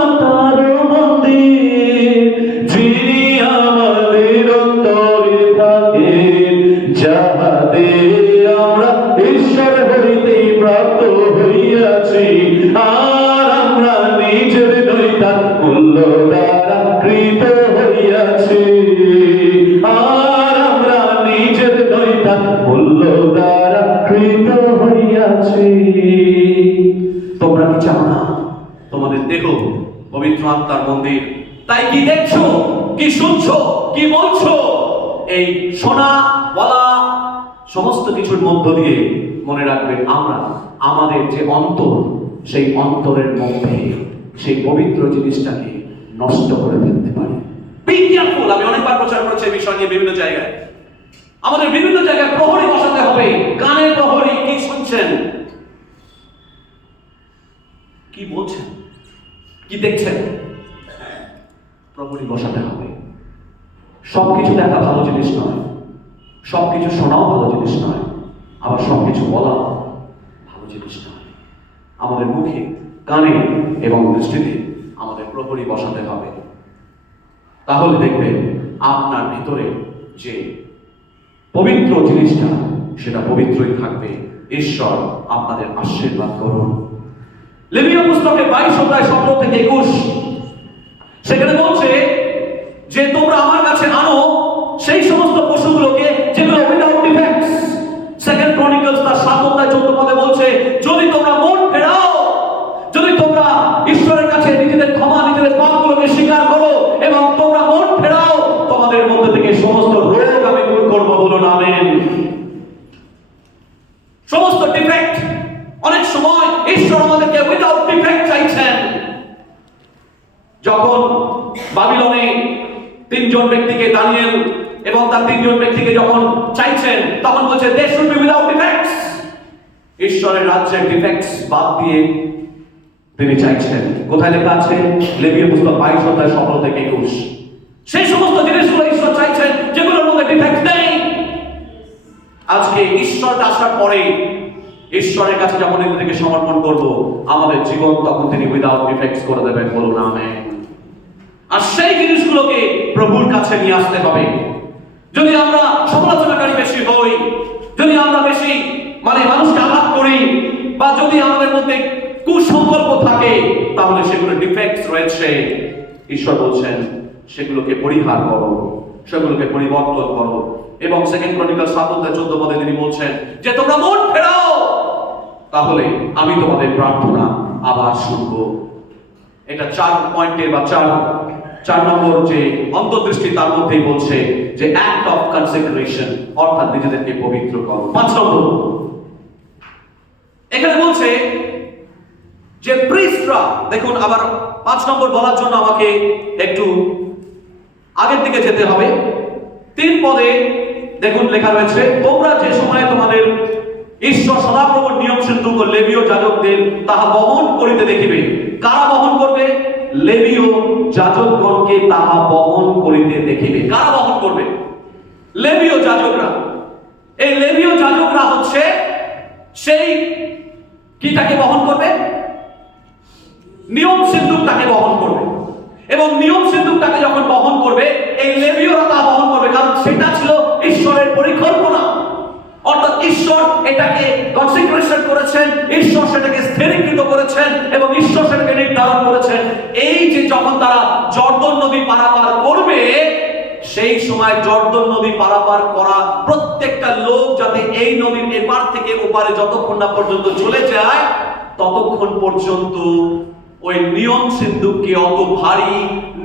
আত্মার মন্দির, যিনি আমাদের অন্তরে থাকেন, যাহাতে আমরা ঈশ্বর হইতে প্রাপ্ত হইয়াছি, আর আমরা নিজের নৈতার মূল্য দ্বারা কৃত হইয়াছি, আর আমরা নিজের নৈতার মূল্য দ্বারা কৃত হইয়াছি। তোমরা কি চাও না তোমাদের দেহ পবিত্র আত্মার মন্দির? তাই কি দেখছো, কি শুনছো, কি বলছো, এই শোনা বলা সমস্ত কিছুর মধ্য দিয়ে মনে রাখবেন, আমরা আমাদের যে অন্তর, সেই অন্তরের মধ্যে সেই পবিত্র জিনিসটাকে নষ্ট করে ফেলতে পারি। Be careful. আমি অনেকবার প্রচার করেছি এই বিষয় নিয়ে বিভিন্ন জায়গায়। আমাদের বিভিন্ন জায়গায় প্রহরী বসাতে হবে। কানের প্রহরী, কি শুনছেন, কি বলছেন, কি দেখছেন, প্রহরী বসাতে হবে। সবকিছু দেখা ভালো জিনিস নয়, সবকিছু শোনাও ভালো জিনিস নয়, আবার সবকিছু বলা ভালো জিনিস নয়। আমাদের মুখে, কানে এবং দৃষ্টিতে আমাদের প্রহরী বসাতে হবে। তাহলে দেখবেন আপনার ভিতরে যে পবিত্র জিনিসটা, সেটা পবিত্রই থাকবে। ঈশ্বর আপনাদের আশীর্বাদ করুন। লেবীয় পুস্তকে 22 অধ্যায় 17 থেকে 21 সেখানে বলছে যে তোমরা আমার কাছে আনো সেই সমস্ত পশুগুলোকে যেগুলো উইদাউট ডিফেক্টস। সেকেন্ড ক্রনিকলস তার 7 অধ্যায় 14 পদে বলছে, যদি তোমরা মন ফেরাও, যদি তোমরা ঈশ্বরের কাছে নিজেদের ক্ষমা, নিজেদের পাপগুলোকে স্বীকার করো এবং তোমরা মন ফেরাও, তোমাদের মধ্যে থেকে সমস্ত রোগ আমি দূর করবো। বলুন আমেন। সমস্ত ডিফেক্ট, অনেক সময় ঈশ্বর আমাদেরকে উইদাউট ডিফেক্ট চাইছেন। যখন বাবিলনে 3 জন ব্যক্তিকে, দানিয়েল এবং তার 3 জন ব্যক্তিকে যখন চাইছেন, তখন বলছে they should be without defects. ঈশ্বরের রাজ্যের ডিফেক্টস বাদ দিয়ে তিনি চাইছেন। কোথায় লেখা আছে? লেবীয় পুস্তক 22 অধ্যায় 17 থেকে 21। সেই সমস্ত জিনিসগুলো ঈশ্বর চাইছেন যেগুলোর মধ্যে ডিফেক্ট নেই। আজকে ঈশ্বর আসার পরে ঈশ্বরের কাছে যখন নিজেদেরকে সমর্পণ করব, আমাদের জীবন তখন তিনি উইদাউট ডিফেক্টস করে দেবেন। বলুন আমেন। আর সেই জিনিসগুলোকে প্রভুর কাছে নিয়ে আসতে হবে। যদি আমরা সমালোচনাকারী বেশি হই, যদি আমরা বেশি মানুষকে আঘাত করি, বা যদি আমাদের মধ্যে কুসংকল্প থাকে, তাহলে সেগুলো ডিফেক্টস রয়েছে। ঈশ্বর বলছেন সেগুলোকে পরিহার করো, সেগুলোকে পরিবর্তন করো। এবং সেকেন্ড ক্রনিকল 7 অধ্যায় 14 পদে তিনি বলছেন যে তোমরা মন ফেরাও, তাহলে আমি তোমাদের প্রার্থনা আবার শুনব। এটা 4 পয়েন্টে বা 4 নম্বর যে অন্তর্দৃষ্টি, তার মধ্যেই বলছে যে অ্যাক্ট অফ কনসেক্রেশন, অর্থাৎ নিজেদেরকে পবিত্র করো। 5 নম্বর এখানে বলছে যে প্রিস্টরা, দেখুন আবার 5 নম্বর বলার জন্য আমাকে একটু আগের দিকে যেতে হবে। 3 পদে দেখুন লেখা রয়েছে, তোমরা যে সময় তোমাদের ঈশ্বর সদাপ্রভুর নিয়ম সিদ্ধ লেবীয় যাজকদের তাহা বহন করিতে দেখিবে। কারা বহন করবে? লেবীয় যাজকগণকে তাহা বহন করিতে দেখিবে। কারা বহন করবে? লেবীয় যাজকরা। এই লেবীয় যাজকরা হচ্ছে সেই কিটাকে বহন করবে? নিয়ম সিন্ধুকটাকে বহন করবে। এবং নিয়ম সিন্ধুকটাকে যখন বহন করবে, এই লেবীয়রা তা বহন করবে, কারণ সেটা ছিল ঈশ্বরের পরিকল্পনা। অর্থাৎ ঈশ্বর এটাকে কনসিক্রেশন করেছেন, ঈশ্বর সেটাকে স্থিরীকৃত করেছেন এবং ঈশ্বর সেটাকে নির্ধারণ করেছেন। এই যে যখন তারা জর্দন নদী পারাপার করবে, সেই সময় জর্দন নদী পারাপার করা প্রত্যেকটা লোক যাতে এই নদীর এপার থেকে ওপারে যতক্ষণ না পর্যন্ত চলে যায়, ততক্ষণ পর্যন্ত ওই নিয়ম সিন্ধুককে, অত ভারী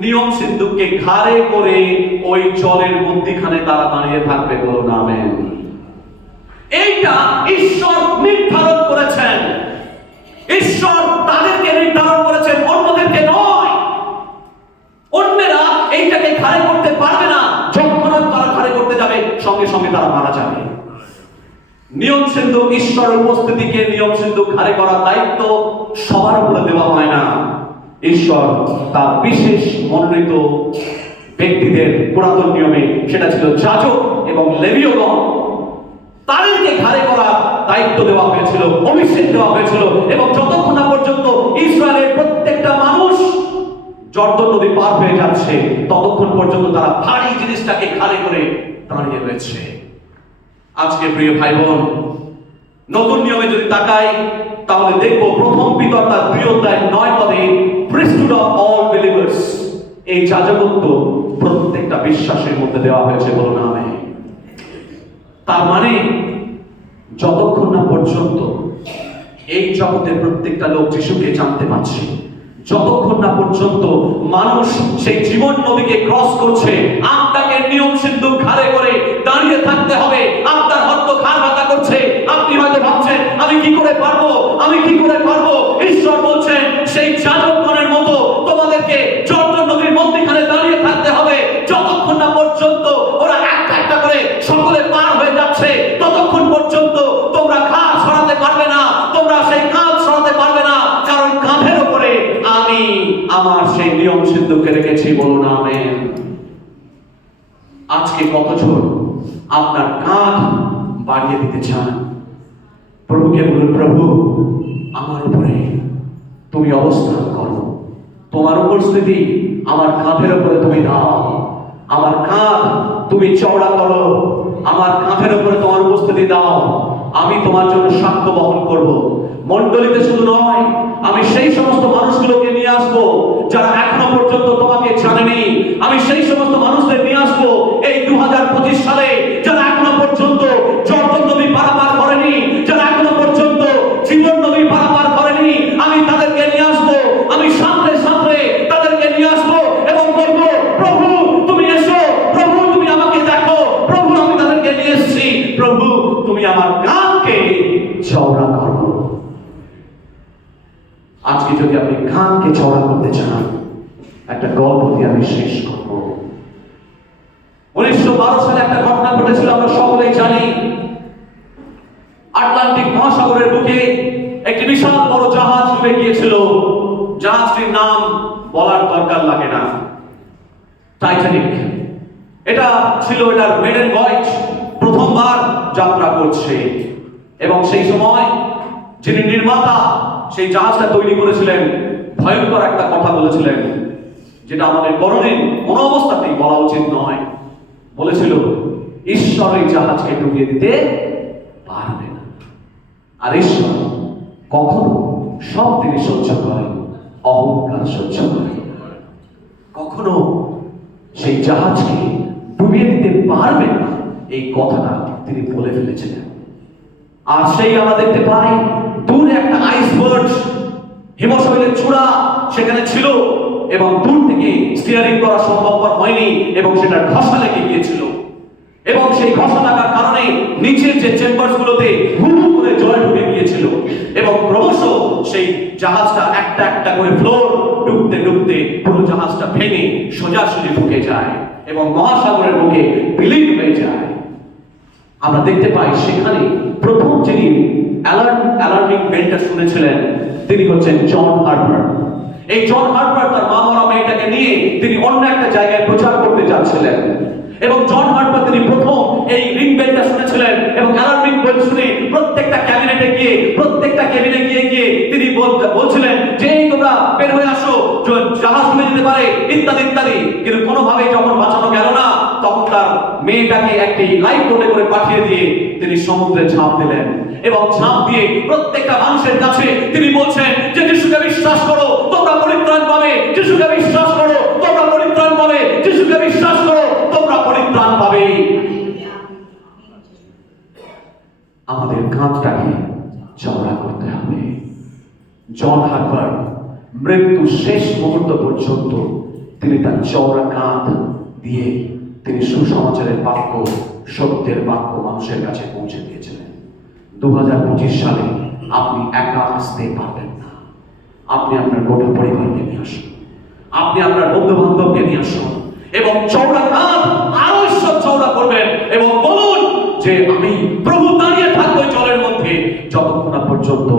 নিয়ম সিন্ধুককে ঘাড়ে করে ওই জলের মধ্যখানে তারা দাঁড়িয়ে থাকবে। বলুন আমেন। এইটা ঈশ্বর নির্ধারণ করেছেন। ঈশ্বর তাদেরকে নির্ধারণ করেছেন, অন্যদেরকে নয়। সঙ্গে তারা মারা যাবে। নিয়ম সিন্ধুক, ঈশ্বরের উপস্থিতিকে নিয়ম সিন্ধুক ঘাড়ে করার দায়িত্ব সবার উপরে দেওয়া হয় না। ঈশ্বর তার বিশেষ মনোনীত ব্যক্তিদের, পুরাতন নিয়মে সেটা ছিল যাজক এবং লেবীয়গণ, তাদেরকে ঘাড়ে করার দায়িত্ব দেওয়া হয়েছিল, অভিষেক দেওয়া হয়েছিল। এবং যতক্ষণ না পর্যন্ত ইসরায়েলের প্রত্যেকটা মানুষ জর্দন নদী পার হয়ে যাচ্ছে, ততক্ষণ পর্যন্ত তারা ভারী জিনিসটাকে ঘাড়ে করে দাঁড়িয়ে রয়েছে। আজকে প্রিয় ভাই বোন, নতুন নিয়মে যদি তাকাই তাহলে দেখবো প্রথম পিতর তার 2 অধ্যায় 9 পদে প্রিস্টহুড অফ অল বিলিভার্স, এই যাজকত্ব প্রত্যেকটা বিশ্বাসের মধ্যে দেওয়া হয়েছে, বলুন আমেন। তার মানে যতক্ষণ না পর্যন্ত এই জগতের প্রত্যেকটা লোক যিশুকে জানতে পারছে, যতক্ষণ না পর্যন্ত মানুষ সেই জীবন নদীকে ক্রস করছে, আপনাকে নিয়ম সিন্ধুক ঘাড়ে করে দাঁড়িয়ে থাকতে হবে। আপনার হয়তো ঘাড় ব্যথা করছে, আপনি হয়তো ভাবছেন আমি কি করে পারবো, আমি কি করে পারবো। ঈশ্বর বলছেন সেই যাজকগণের মতো তোমাদেরকে জর্দন নদীর মধ্যখানে দাঁড়িয়ে থাকতে হবে। যতক্ষণ না পর্যন্ত ওরা একটা একটা করে সকলে পার হয়ে যাচ্ছে, ততক্ষণ পর্যন্ত তোমরা ঘাড় সরাতে পারবে না, তোমরা সেই কাঁধ সরাতে পারবে না, কারণ কাঁধের উপরে আমি আমার সেই নিয়ম সিন্ধুকে রেখেছি, বলুন আমেন। আজকে কতজন আপনার কাঁধ বাড়িয়ে দিতে চান? প্রভুকে বলুন, প্রভু আমার উপরে তুমি অবস্থান করো, তোমার উপস্থিতি আমার কাঁধের উপরে তুমি দাও, আমার কাঁধ তুমি চওড়া করো, আমার কাঁধের উপরে তোমার উপস্থিতি দাও, আমি তোমার জন্য সাক্ষ্য বহন করব। মণ্ডলীতে শুধু নয়, আমি সেই সমস্ত মানুষগুলোকে নিয়ে আসবো যারা এখনো পর্যন্ত তোমাকে জানেনি। আমি সেই সমস্ত মানুষদের নিয়ে আসবো এই 2025 সালে, যারা এখনো পর্যন্ত জর্দন নদী পারাপার করেনি, যারা এখনো পর্যন্ত জীবন নদী পারাপার করেনি। আমি তাদেরকে নিয়ে আসবো, আমি সামনে সামনে তাদেরকে নিয়ে আসবো এবং বলবো, প্রভু তুমি এসো, প্রভু তুমি আমাকে দেখো, প্রভু আমি তাদেরকে নিয়ে এসেছি, প্রভু তুমি আমার কাঁধকে চওড়া করো। আজকে যদি আপনি কাঁধকে চওড়া করতে চান, একটা গল্প দিয়ে আমি শেষ করব। 1912 সালে একটা ঘটনা ঘটেছিল, আমরা সকলেই জানি। আটলান্টিক মহাসাগরের বুকে একটি বিশাল বড় জাহাজ ডুবে গিয়েছিল। জাহাজটির নাম বলার দরকার লাগে না, টাইটানিক। এটা ছিল এটার মেডেন ভয়েজ, প্রথমবার যাত্রা করছে। এবং সেই সময় যিনি নির্মাতা সেই জাহাজটা তৈরি করেছিলেন, ভয়ঙ্কর একটা কথা বলেছিলেন, যেটা আমাদের করণীয় কোনো অবস্থাতেই বলা উচিত নয়। বলেছিল, ঈশ্বর এই জাহাজকে ডুবিয়ে দিতে পারবে না। আর ঈশ্বর কখনো সব তিনি সহ্য করেন, অহংকার সহ্য করেন। কখনো সেই জাহাজকে ডুবিয়ে দিতে পারবে না, এই কথাটা তিনি বলে ফেলেছিলেন। আর সেই আমরা দেখতে পাই দূরে একটা আইসবার্গ, হিমশৈলের চূড়া সেখানে ছিল, এবং দূর থেকে স্টিয়ারিং করা সম্ভবপর হয়নি এবং সেটা ঘষা লেগে গিয়েছিল। এবং সেই ঘষা লাগার কারণে নিচের যে চেম্বার্স গুলোতে হু হু করে জল ঢুকে গিয়েছিল এবং ক্রমশ সেই জাহাজটা একটা একটা করে ফ্লোর ডুবতে ডুবতে পুরো জাহাজটা ভেঙে সোজাসুজি ঢুকে যায় এবং মহাসাগরের বুকে বিলীন হয়ে যায়। আমরা দেখতে পাই সেখানে প্রথম যিনি অ্যালার্মিং বেলটা শুনেছিলেন তিনি হচ্ছেন জন হার্পার। এই জন হার্পার তার মা মরা মেয়েটাকে নিয়ে তিনি অন্য একটা জায়গায় প্রচার করতে যাচ্ছিলেন এবং জন হার্পার তিনি প্রথম এই রিং বেলটা শুনেছিলেন এবং অ্যালার্মিং বেল শুনে প্রত্যেকটা ক্যাবিনেটে গিয়ে গিয়ে তিনি বলছিলেন যে এই তোমরা বের হয়ে আসো, জাহাজ ডুবে যেতে পারে ইত্যাদি ইত্যাদি। কিন্তু কোনোভাবেই যখন বাঁচানো গেল না, তখন তার মেয়েটাকে একটি লাইফ বোটে করে পাঠিয়ে দিয়ে তিনি সমুদ্রে ঝাঁপ দিলেন এবং ঝাঁপ দিয়ে প্রত্যেকটা মানুষের কাছে তিনি বলছেন যে যিশুকে বিশ্বাস করো তোমরা পরিত্রাণ পাবে, যিশুকে বিশ্বাস করো তোমরা পরিত্রাণ পাবে, যিশুকে বিশ্বাস করো তোমরা পরিত্রাণ পাবে। আমাদের কাঁধটাকে চওড়া করতে হবে। জন হার্পার মৃত্যু শেষ মুহূর্ত পর্যন্ত তিনি তার চওড়া কাঁধ দিয়ে তিনি সুসমাচারের বাক্য, সত্যের বাক্য মানুষের কাছে পৌঁছে দিয়েছিলেন। 2025 সালে আপনি একা আসতে পারবেন না। আপনি আপনার গোটা পরিবারকে নিয়ে আসুন, আপনি আপনার বন্ধু বান্ধবকে নিয়ে আসুন এবং চওড়া কাঁধ আরো চওড়া করবেন এবং বলুন যে আমি প্রভু দাঁড়িয়ে থাকবো এই জলের মধ্যে যতক্ষণ না পর্যন্ত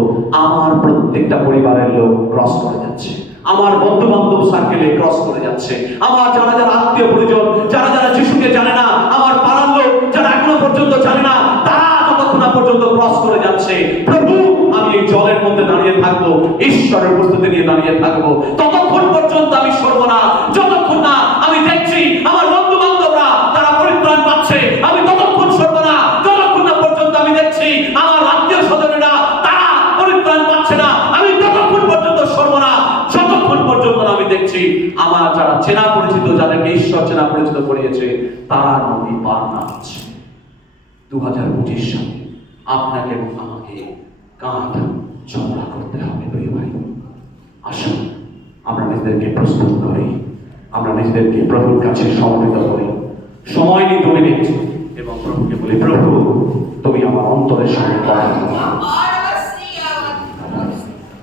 আমার প্রত্যেকটা পরিবারের লোক ক্রস করে যাচ্ছে, আমার বন্ধু বান্ধব সার্কেলে ক্রস করে যাচ্ছে, আমার যারা যারা আত্মীয় পরিজন, যারা যারা যিশুকে জানে না, আমার পাড়ার লোক যারা এখনো পর্যন্ত জানে না, তারা যতক্ষণ না পর্যন্ত ক্রস করে যাচ্ছে, প্রভু আমি এই জলের মধ্যে দাঁড়িয়ে থাকবো, ঈশ্বরের উপস্থিতি নিয়ে দাঁড়িয়ে থাকবো, ততক্ষণ পর্যন্ত আমি সরব না যতক্ষণ না আমি দেখছি আমার বন্ধু বান্ধবরা তারা পরিত্রাণ পাচ্ছে, আমি ততক্ষণ সরব না যতক্ষণ না পর্যন্ত আমি দেখছি আমার আত্মীয় স্বজনেরা তারা পরিত্রাণ পাচ্ছে না, আমি ততক্ষণ পর্যন্ত সরব না যতক্ষণ পর্যন্ত আমি দেখছি আমার যারা চেনা পরিচিত, যাদেরকে ঈশ্বর চেনা পরিচিত করিয়েছে, তারা নদী পার না হচ্ছে। 2025 সালে আপনাকে এবং আমাকে কাঁধ চওড়া করতে হবে প্রিয় ভাই। আসুন আমরা নিজেদেরকে প্রস্তুত করি, আমরা নিজেদেরকে প্রভুর কাছে সমর্পিত করি, সময় নিই 2 মিনিট এবং প্রভুকে বলি, প্রভু তুমি আমার অন্তরের সঙ্গে কথা বলো।